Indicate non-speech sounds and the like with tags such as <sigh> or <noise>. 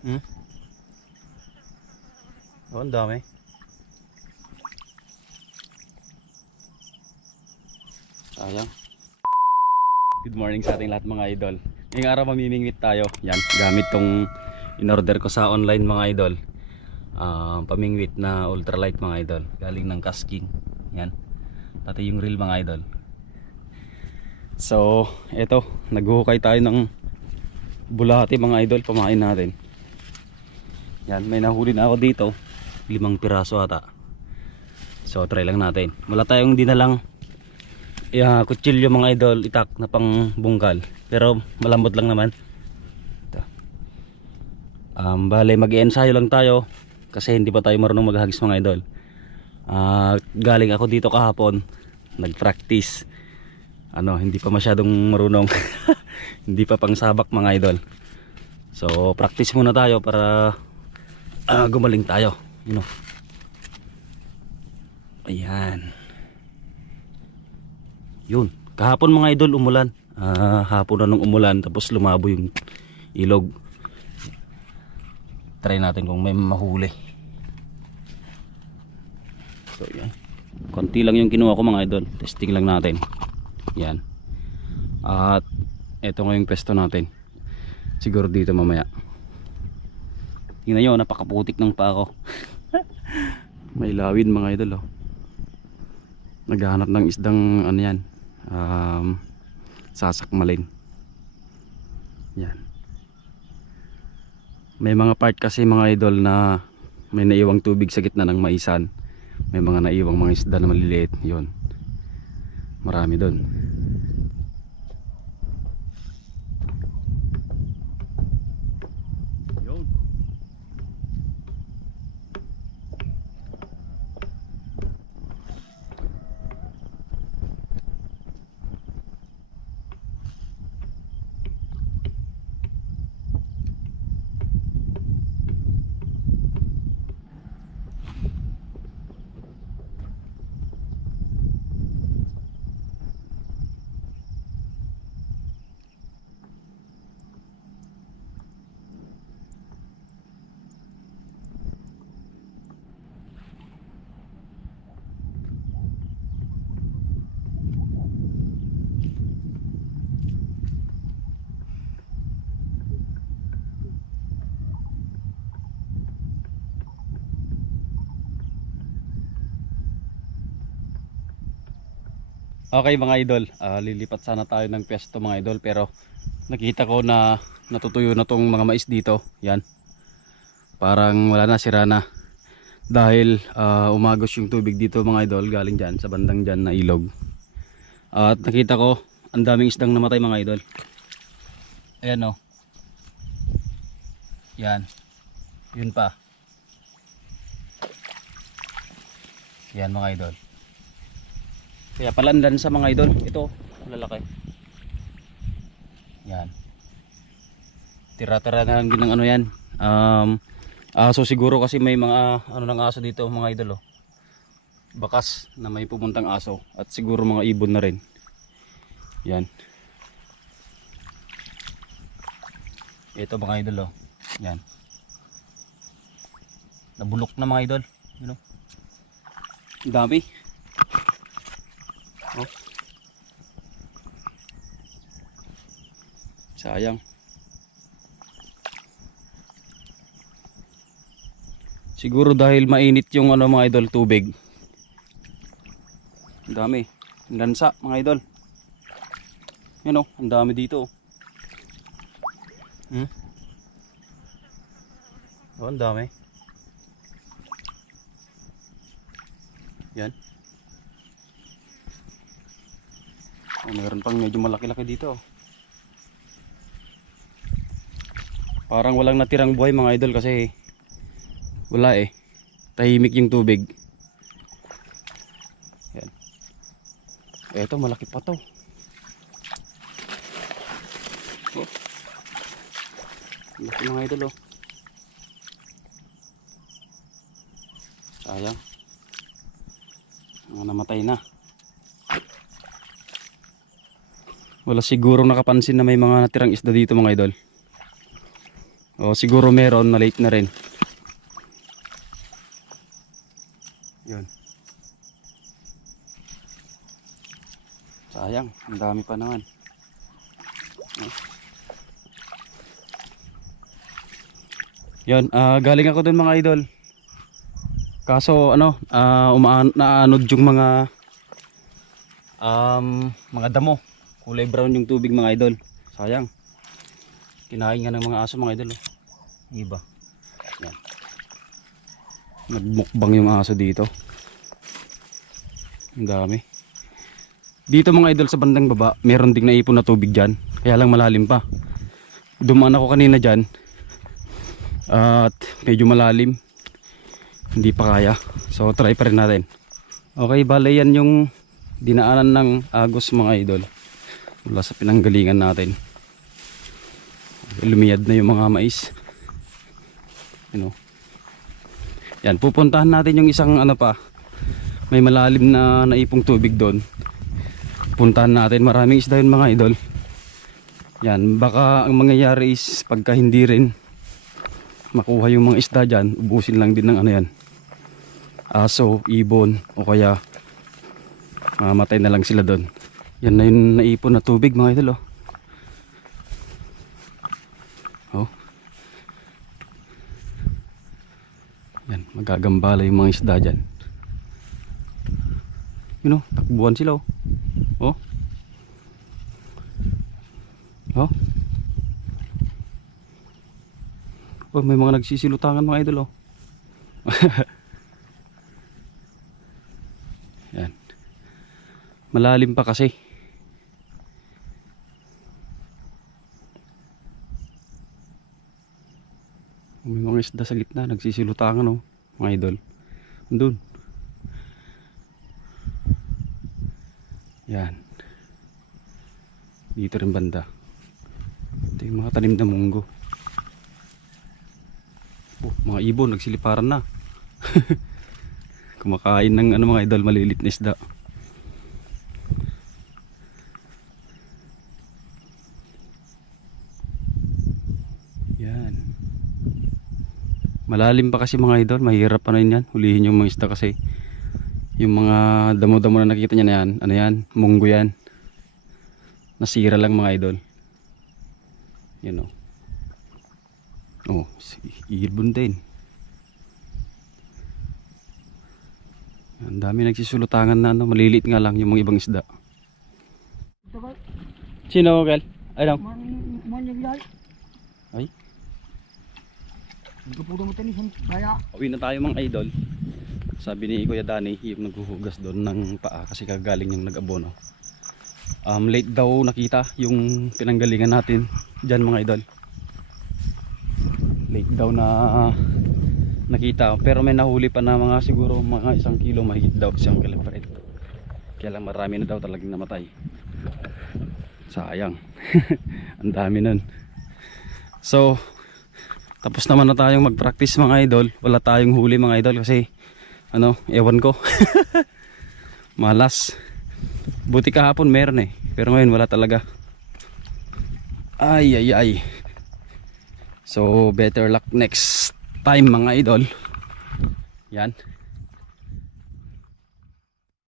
Hmm? Oh, ang dami. Sayang. Good morning sa ating lahat mga idol. Ngayong araw mamimingwit tayo. Yan, gamit tong in-order ko sa online mga idol. Ah, pamingwit na ultralight mga idol. Galing ng Kasking. Yan. Pati yung reel mga idol. So, eto, naghuhukay tayo ng bulati mga idol, pamain natin. Yan, may nahuli na ako dito. Limang piraso ata. So, try lang natin. Wala tayong dinalang yeah, kutsilyo mga idol, itak na pang bungkal. Pero malambot lang naman. Ito. Um, bale, mag-ensayo lang tayo kasi hindi pa tayo marunong maghagis mga idol. Ah, galing ako dito kahapon, nag-practice. Ano, hindi pa masyadong marunong. <laughs> hindi pa pang sabak mga idol. So, practice muna tayo para ah, gumaling tayo. You know. Ayan. Yun. Kahapon mga idol umulan. Ah, hapon na nung umulan tapos lumabo yung ilog. Try natin kung may mahuli. So yan. Konti lang yung kinuha ko mga idol. Testing lang natin. Yan. At eto nga yung pwesto natin. Siguro dito mamaya. Tingnan nyo, napakaputik ng pa ako. <laughs> may lawid mga idol oh. Naghahanap ng isdang ano yan. Um, sasakmalin. Yan. May mga part kasi mga idol na may naiwang tubig sa gitna ng maisan. May mga naiwang mga isda na maliliit. Yun. Marami doon. Okay mga idol, ah, lilipat sana tayo ng pwesto mga idol pero nakita ko na natutuyo na tong mga mais dito. Yan. Parang wala na sira na. Dahil ah, umagos yung tubig dito mga idol galing dyan sa bandang dyan na ilog. At nakita ko ang daming isdang namatay mga idol. Ayan o. Yan. Yun pa. Yan mga idol. Kaya palandan sa mga idol. Ito, lalaki. Yan. Tira-tira na lang din ng ano yan. Um, aso siguro kasi may mga ano ng aso dito mga idol oh. Bakas na may pumuntang aso at siguro mga ibon na rin. Yan. Ito mga idol oh. Yan. Nabulok na mga idol. You know? Dami. Oh. Sayang. Siguro dahil mainit yung ano mga idol tubig. Ang dami. Ang lansa mga idol. Yan oh, ang dami dito. oh. Hmm? Oh, ang dami. Yan. Oh, mayroon pang medyo malaki-laki dito. Parang walang natirang buhay mga idol kasi wala eh. Tahimik yung tubig. Yan. Eto malaki pa to. Oh. Laki mga idol oh. Sayang. Mga namatay na. Wala siguro nakapansin na may mga natirang isda dito mga idol. O siguro meron, na-late na rin. Yun. Sayang, ang dami pa naman. Yun, ah, galing ako dun mga idol. Kaso ano, ah umaan naanod yung mga um, mga damo. Kulay brown yung tubig mga idol. Sayang. Kinain nga ng mga aso mga idol. Oh. Iba. Yan. Nagmukbang yung aso dito. Ang dami. Dito mga idol sa bandang baba, meron ding naipon na tubig dyan. Kaya lang malalim pa. Dumaan ako kanina dyan. At medyo malalim. Hindi pa kaya. So try pa rin natin. Okay, bale yan yung dinaanan ng agos mga idol. Mula sa pinanggalingan natin. Lumiyad na yung mga mais. You know. Yan, pupuntahan natin yung isang ano pa. May malalim na naipong tubig doon. Puntahan natin, maraming isda yun mga idol. Yan, baka ang mangyayari is pagka hindi rin makuha yung mga isda dyan, ubusin lang din ng ano yan. Aso, ibon, o kaya mamatay na lang sila doon. Yan na yung naipon na tubig mga idol oh. Oh. Yan, magagambala yung mga isda dyan. You know, takbuhan sila oh. Oh. Oh. Oh, may mga nagsisilutangan mga idol oh. <laughs> Yan. Malalim pa kasi. May mga isda sa gitna, nagsisilutangan oh, mga idol. Andun. Yan. Dito rin banda. Ito yung mga tanim na munggo. Oh, mga ibon, nagsiliparan na. <laughs> Kumakain ng ano mga idol, malilit na isda. Yan. Malalim pa kasi mga idol, mahirap pa na yan. Hulihin yung mga isda kasi yung mga damo-damo na nakita niya na yan, ano yan, munggo yan. Nasira lang mga idol. Yan o. Oh, si ibon din. Ang dami nagsusulutangan na ano, maliliit nga lang yung mga ibang isda. Sino gal? Ay lang. Man, man yung yay. Ay. Nagkapudo mo ang baya. Uwi na tayo mga idol. Sabi ni Kuya Dani, yung naghuhugas doon ng paa kasi kagaling yung nag-abono. Um, late daw nakita yung pinanggalingan natin dyan mga idol. Late daw na nakita pero may nahuli pa na mga siguro mga isang kilo mahigit daw siyang kaliparin. Kaya lang marami na daw talagang namatay. Sayang. <laughs> Ang dami nun. So, tapos naman na tayong mag-practice mga idol. Wala tayong huli mga idol kasi ano, ewan ko. <laughs> Malas. Buti kahapon meron eh. Pero ngayon wala talaga. Ay ay ay. So better luck next time mga idol. Yan.